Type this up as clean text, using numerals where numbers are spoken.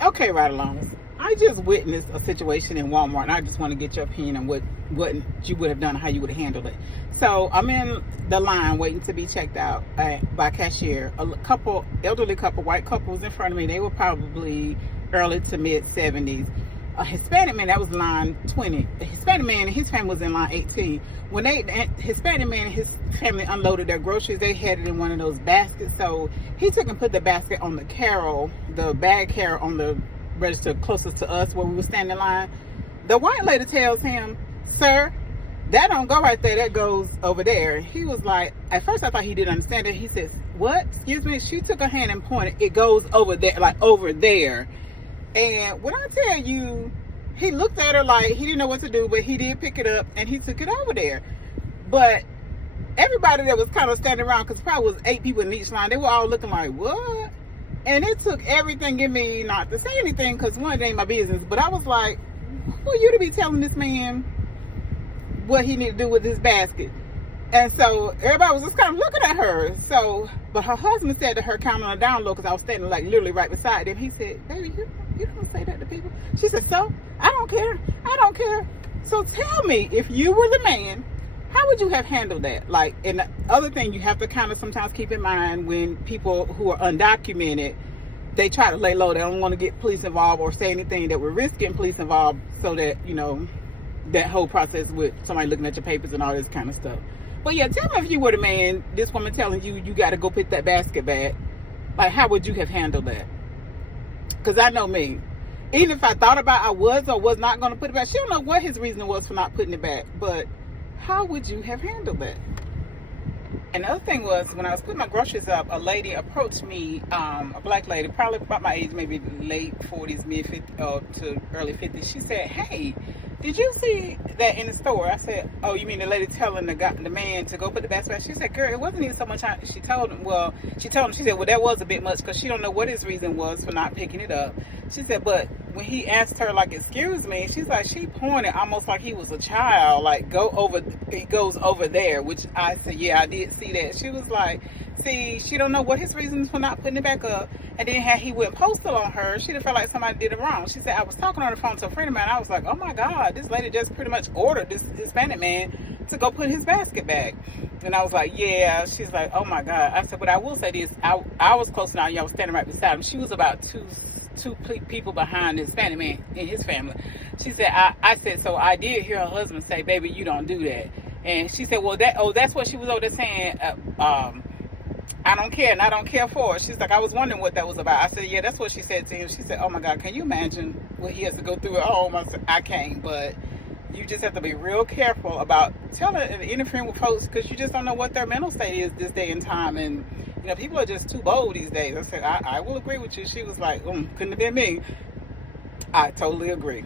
Okay, right along. I just witnessed a situation in Walmart, and I just want to get your opinion on what you would have done, how you would have handled it. So I'm in the line waiting to be checked out by cashier. A couple, elderly couple, white couples in front of me. They were probably early to mid 70s. A Hispanic man, that was line 20. The Hispanic man and his family was in line 18. When Hispanic man and his family unloaded their groceries, they had it in one of those baskets. So he took and put the basket on the bag carrier on the register closest to us where we were standing in line. The white lady tells him, "Sir, that don't go right there. That goes over there." He was like, at first I thought he didn't understand it. He says, "What? Excuse me?" She took her hand and pointed. "It goes over there, like over there." And when I tell you, he looked at her like he didn't know what to do, but he did pick it up and he took it over there. But everybody that was kind of standing around, because probably was 8 people in each line, they were all looking like, "What?" And it took everything in me not to say anything, because one, it ain't my business. But I was like, who are you to be telling this man what he need to do with his basket? And so everybody was just kind of looking at her. So, but her husband said to her, counting her down low, because I was standing like literally right beside him. He said, "Baby, you don't say that to people." She said, "So? I don't care. I don't care." So tell me, if you were the man, how would you have handled that? Like, and the other thing you have to kind of sometimes keep in mind, when people who are undocumented, they try to lay low. They don't want to get police involved or say anything that would risk getting police involved, so that, that whole process with somebody looking at your papers and all this kind of stuff. But yeah, tell me, if you were the man, this woman telling you got to go pick that basket back, like, how would you have handled that? Because I know me. Even if I thought about I was or was not going to put it back, she don't know what his reason was for not putting it back. But how would you have handled that? And the other thing was, when I was putting my groceries up, a lady approached me, a black lady, probably about my age, maybe late 40s, mid 50s, to early 50s. She said, "Hey, did you see that in the store?" I said, "Oh, you mean the lady telling the man to go put the basket back?" She said, "Girl, it wasn't even so much time." She told him, she said, "Well, that was a bit much," because she don't know what his reason was for not picking it up. She said, but when he asked her, like, "Excuse me," she's like, she pointed almost like he was a child, like, it goes over there, which I said, "Yeah, I did see that." She was like, see, she don't know what his reasons for not putting it back up. And then had he went postal on her, she'd have felt like somebody did it wrong. She said, "I was talking on the phone to a friend of mine. I was like, oh my God, this lady just pretty much ordered this Hispanic man to go put his basket back." And I was like, yeah. She's like, "Oh my God." I said, "But I will say this, I was close enough. Y'all was standing right beside him. She was about two people behind the Hispanic man in his family." She said, I said, "So I did hear her husband say, 'Baby, you don't do that.'" And she said, "Well, that's what she was over there saying. I don't care, and I don't care for it." She's like, "I was wondering what that was about." I said, "Yeah, that's what she said to him." She said, "Oh my God, can you imagine what he has to go through at home?" I said, "I can't, but you just have to be real careful about telling and interfering with folks, because you just don't know what their mental state is this day and time. And people are just too bold these days." I said, I will agree with you. She was like, couldn't have been me." I totally agree.